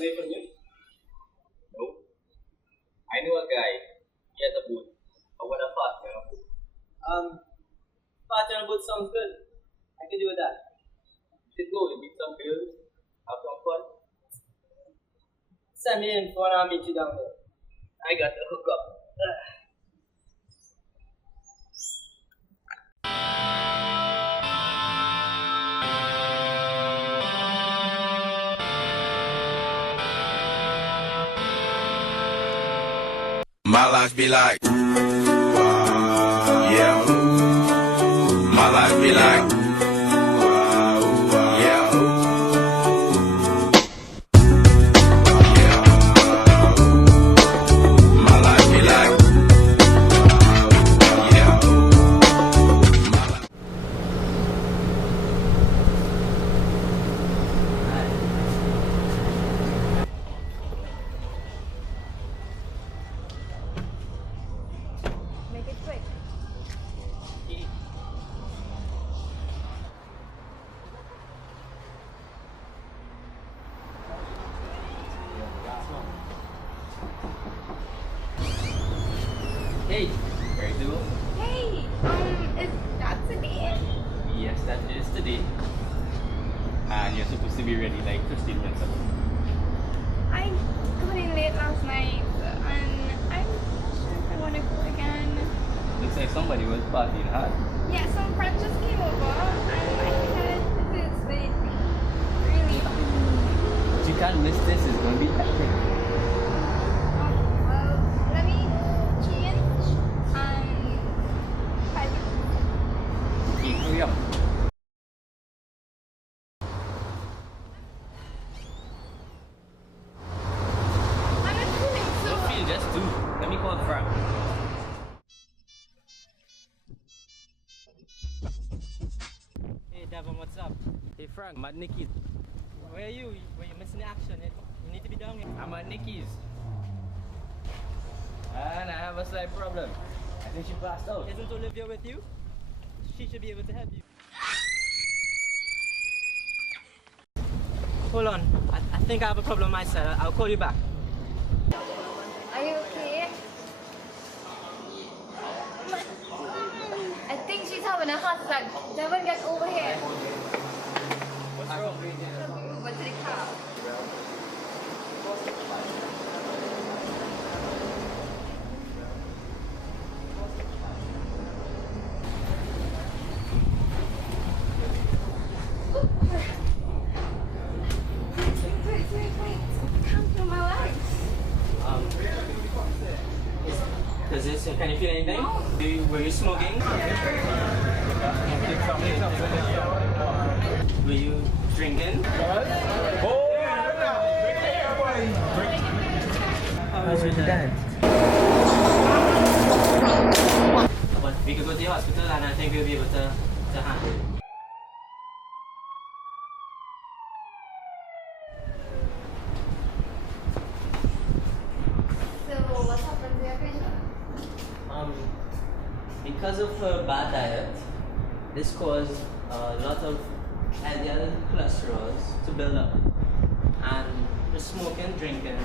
away from you? No. I know a guy. He has a boat. I want a partner on a boat. Party on a boat sounds good. I can do with that. We should go and meet some girls. Have some fun. Send me in for and I'll meet you down there. I got the hookup. My life be like, yeah. My life be like, yeah. My life be like, yeah. Make it quick. Hey, where you do? Hey, is that today? Yes, that is today. And you're supposed to be ready like 15 minutes ago. I got in late last night and I'm not sure if I want to go again. Looks like somebody was partying hard. Yeah, some friends just came over and my head is like really But you can't miss this, it's gonna be epic. well, let me change and find you. Okay, hurry up. I'm not feeling so. Don't feel, just do. Let me call Frank. Hey Devon, what's up? Hey Frank, I'm at Nikki's. Where are you? Where you missing the action? You need to be down here. I'm at Nikki's. And I have a slight problem. I think she passed out. Isn't Olivia with you? She should be able to help you. Hold on. I think I have a problem on my side. I'll call you back. Are you okay? I think she's having a heart attack. Devon, get over here. What's wrong? Over to the car. Wait. Come through my legs. Can you feel anything? No. Were you smoking? Were you drinking? How was your dad? But we could go to the hospital and I think we'll be able to handle it. So, what happened to your patient? Because of her bad diet, this caused a lot of LDL cholesterols to build up. And the smoking, drinking,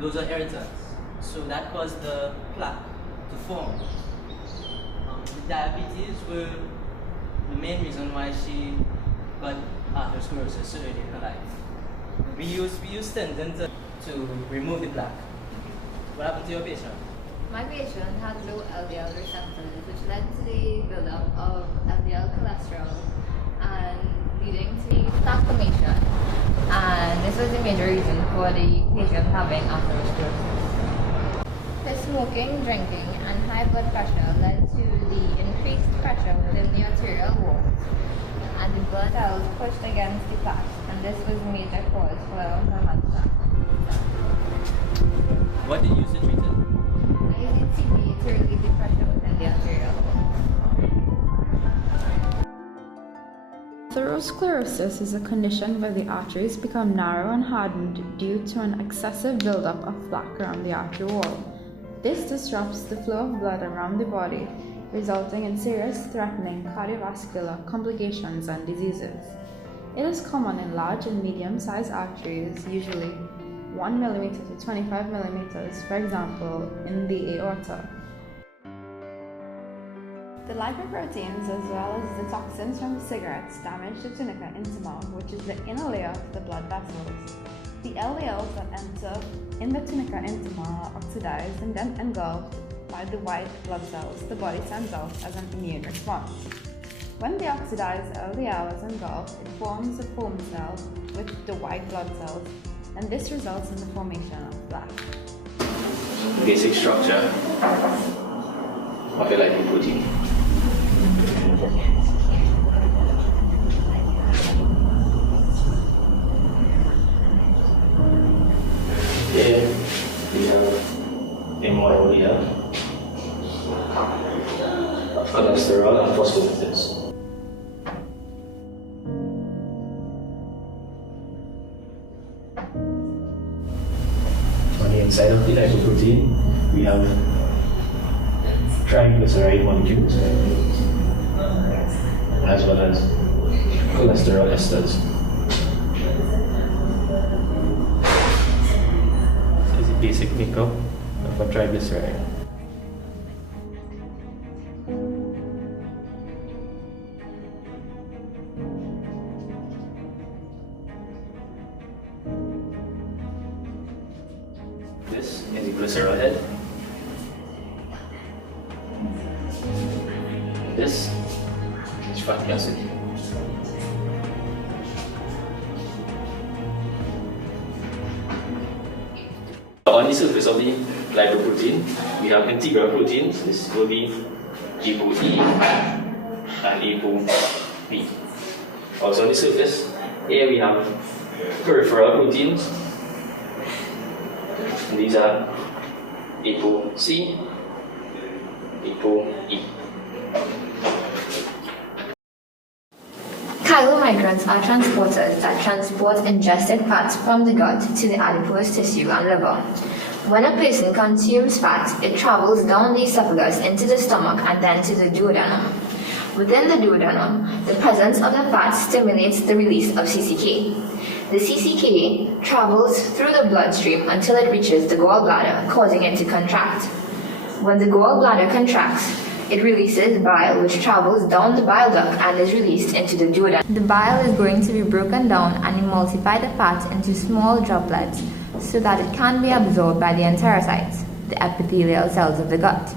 those are irritants. So that caused the plaque to form. The diabetes were the main reason why she got atherosclerosis so early in her life. We use stenting to remove the plaque. What happened to your patient? My patient had low LDL receptors, which led to the buildup of LDL cholesterol and leading to plaque formation. And this was the major reason for the patient having atherosclerosis. The smoking, drinking, and high blood pressure led to the increased pressure within the arterial walls, and the blood cells pushed against the plaque, and this was the major cause for her heart attack. What did you use to treat it? I used TB to relieve the pressure within the arterial walls. Atherosclerosis is a condition where the arteries become narrow and hardened due to an excessive buildup of plaque around the artery wall. This disrupts the flow of blood around the body, resulting in serious threatening cardiovascular complications and diseases. It is common in large and medium-sized arteries, usually 1 millimeter to 25 millimeters, for example, in the aorta. The lipoproteins, as well as the toxins from the cigarettes, damage the tunica intima, which is the inner layer of the blood vessels. The LDLs that enter in the tunica intima are oxidized and then engulfed by the white blood cells the body sends out as an immune response. When the oxidized LDL is engulfed, it forms a foam cell with the white blood cells, and this results in the formation of plaque. Basic structure of a lipoprotein. Here we have a model here of cholesterol and phospholipids. On the inside of the lipoprotein, we have triglyceride molecules as well as cholesterol esters. This is the basic makeup of a triglyceride. This is the glycerol head. This is fatty acid. On the surface of the lipoprotein, we have integral proteins. This will be ApoE and ApoB. Also on the surface, here we have peripheral proteins. And these are ApoC, ApoE. Chylomicrons are transporters that transport ingested fats from the gut to the adipose tissue and liver. When a person consumes fat, it travels down the esophagus into the stomach and then to the duodenum. Within the duodenum, the presence of the fat stimulates the release of CCK. The CCK travels through the bloodstream until it reaches the gallbladder, causing it to contract. When the gallbladder contracts, it releases bile, which travels down the bile duct and is released into the duodenum. The bile is going to be broken down and emulsify the fat into small droplets so that it can be absorbed by the enterocytes, the epithelial cells of the gut.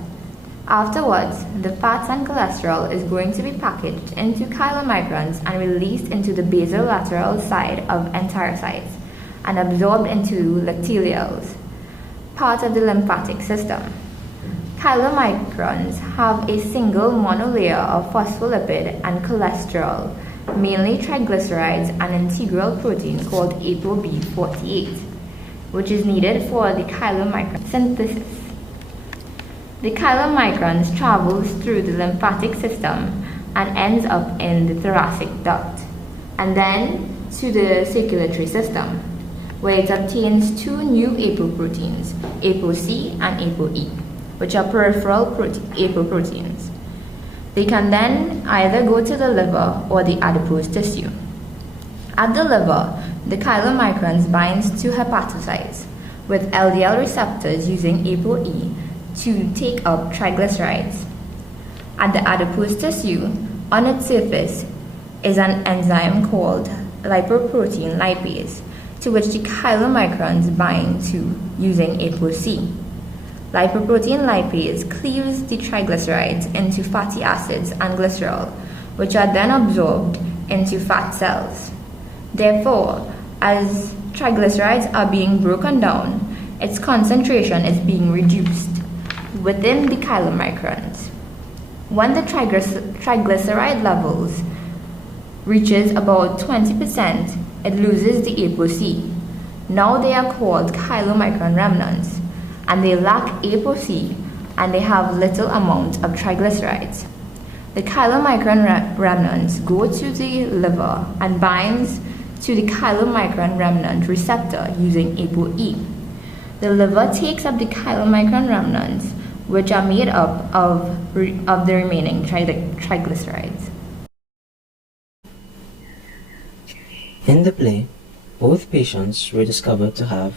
Afterwards, the fats and cholesterol is going to be packaged into chylomicrons and released into the basolateral side of enterocytes and absorbed into lacteales, part of the lymphatic system. Chylomicrons have a single monolayer of phospholipid and cholesterol, mainly triglycerides, and integral protein called ApoB48, which is needed for the chylomicron synthesis. The chylomicrons travels through the lymphatic system and ends up in the thoracic duct, and then to the circulatory system, where it obtains two new apoproteins, ApoC and ApoE, which are peripheral apoproteins. They can then either go to the liver or the adipose tissue. At the liver, the chylomicrons binds to hepatocytes with LDL receptors using ApoE to take up triglycerides. At the adipose tissue, on its surface is an enzyme called lipoprotein lipase, to which the chylomicrons bind to using ApoC. Lipoprotein lipase cleaves the triglycerides into fatty acids and glycerol, which are then absorbed into fat cells. Therefore, as triglycerides are being broken down, its concentration is being reduced within the chylomicrons. When the triglyceride levels reaches about 20%, it loses the ApoC. Now they are called chylomicron remnants, and they lack ApoC, and they have little amount of triglycerides. The chylomicron remnants go to the liver and binds to the chylomicron remnant receptor using ApoE. The liver takes up the chylomicron remnants, which are made up of the remaining triglycerides. In the play, both patients were discovered to have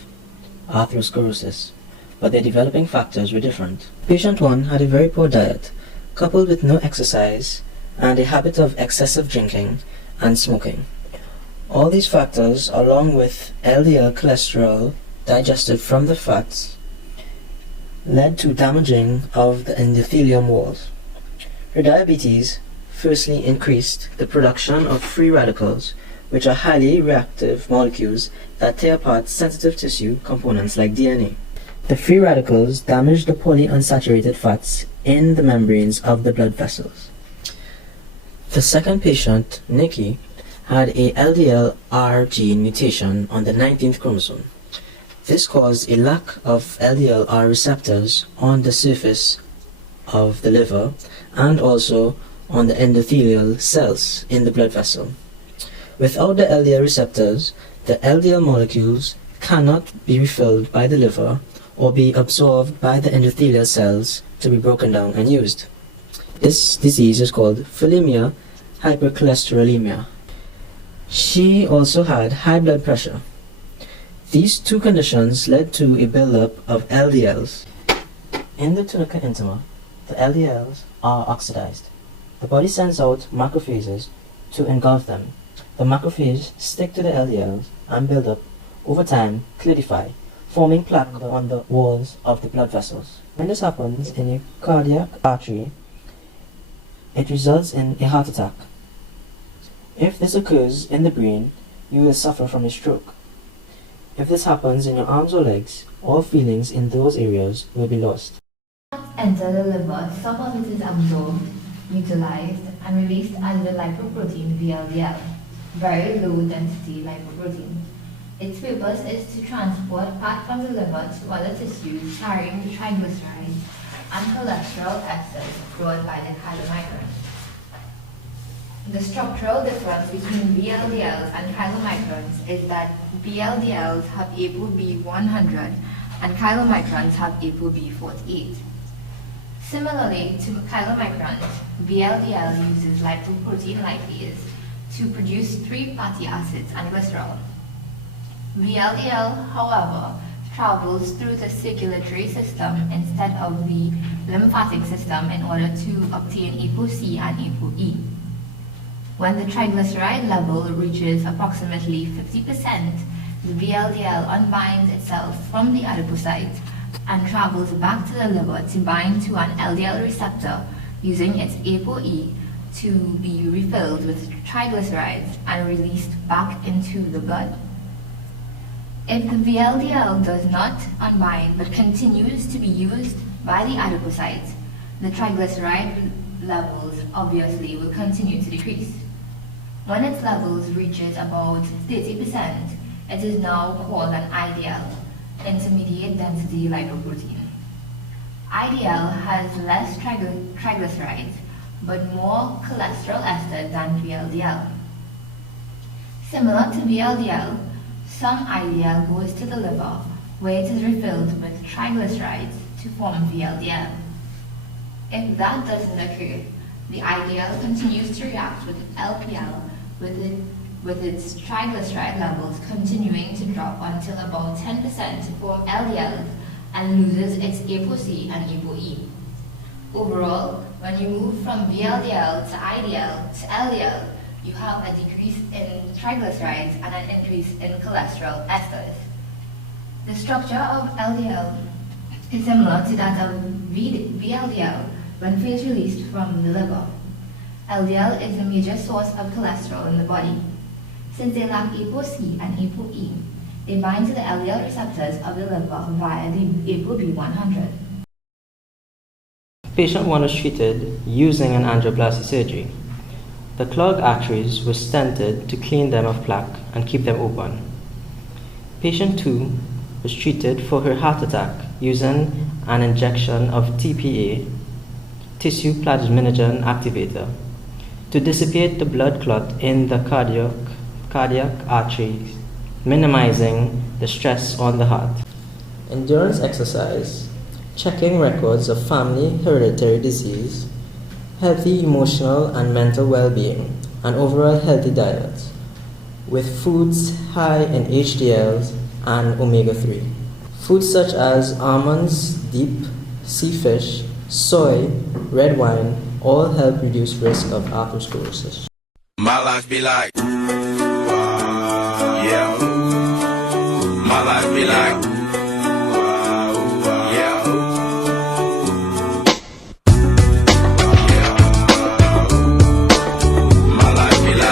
atherosclerosis, but their developing factors were different. Patient 1 had a very poor diet, coupled with no exercise and a habit of excessive drinking and smoking. All these factors, along with LDL cholesterol digested from the fats, led to damaging of the endothelium walls. Her diabetes firstly increased the production of free radicals, which are highly reactive molecules that tear apart sensitive tissue components like DNA. The free radicals damage the polyunsaturated fats in the membranes of the blood vessels. The second patient, Nikki, had a LDLR gene mutation on the 19th chromosome. This caused a lack of LDLR receptors on the surface of the liver and also on the endothelial cells in the blood vessel. Without the LDL receptors, the LDL molecules cannot be refilled by the liver or be absorbed by the endothelial cells to be broken down and used. This disease is called bulimia hypercholesterolemia. She also had high blood pressure. These two conditions led to a buildup of LDLs. In the tunica intima, the LDLs are oxidized. The body sends out macrophages to engulf them. The macrophages stick to the LDLs and build up, over time, clarify, forming plaque on the walls of the blood vessels. When this happens in a cardiac artery, it results in a heart attack. If this occurs in the brain, you will suffer from a stroke. If this happens in your arms or legs, all feelings in those areas will be lost. Enter the liver, some of it is absorbed, utilized, and released as the lipoprotein VLDL, very low density lipoprotein. Its purpose is to transport fat from the liver to other tissues carrying the triglycerides and cholesterol esters brought by the chylomicrons. The structural difference between VLDLs and chylomicrons is that VLDLs have ApoB100 and chylomicrons have ApoB48. Similarly to chylomicrons, VLDL uses lipoprotein lipase to produce 3 fatty acids and glycerol. VLDL, however, travels through the circulatory system instead of the lymphatic system in order to obtain ApoC and ApoE. When the triglyceride level reaches approximately 50%, the VLDL unbinds itself from the adipocyte and travels back to the liver to bind to an LDL receptor using its ApoE to be refilled with triglycerides and released back into the blood. If the VLDL does not unbind but continues to be used by the adipocyte, the triglyceride levels obviously will continue to decrease. When its levels reaches about 30%, it is now called an IDL, intermediate density lipoprotein. IDL has less triglycerides but more cholesterol ester than VLDL. Similar to VLDL, some IDL goes to the liver where it is refilled with triglycerides to form VLDL. If that doesn't occur, the IDL continues to react with LPL with its triglyceride levels continuing to drop until about 10% to form LDL and loses its ApoC and ApoE. Overall, when you move from VLDL to IDL to LDL, you have a decrease in triglycerides and an increase in cholesterol esters. The structure of LDL is similar to that of VLDL when first released from the liver. LDL is a major source of cholesterol in the body. Since they lack ApoC and ApoE, they bind to the LDL receptors of the liver via the ApoB100. Patient 1 was treated using an angioplasty surgery. The clogged arteries were stented to clean them of plaque and keep them open. Patient 2 was treated for her heart attack using an injection of TPA, tissue plasminogen activator, to dissipate the blood clot in the cardiac arteries, minimizing the stress on the heart. Endurance exercise, checking records of family hereditary disease, healthy emotional and mental well-being, and overall healthy diet, with foods high in HDLs and omega-3. Foods such as almonds, deep, sea fish, soy, red wine all help reduce risk of atherosclerosis. My life be like, yeah. My life be like.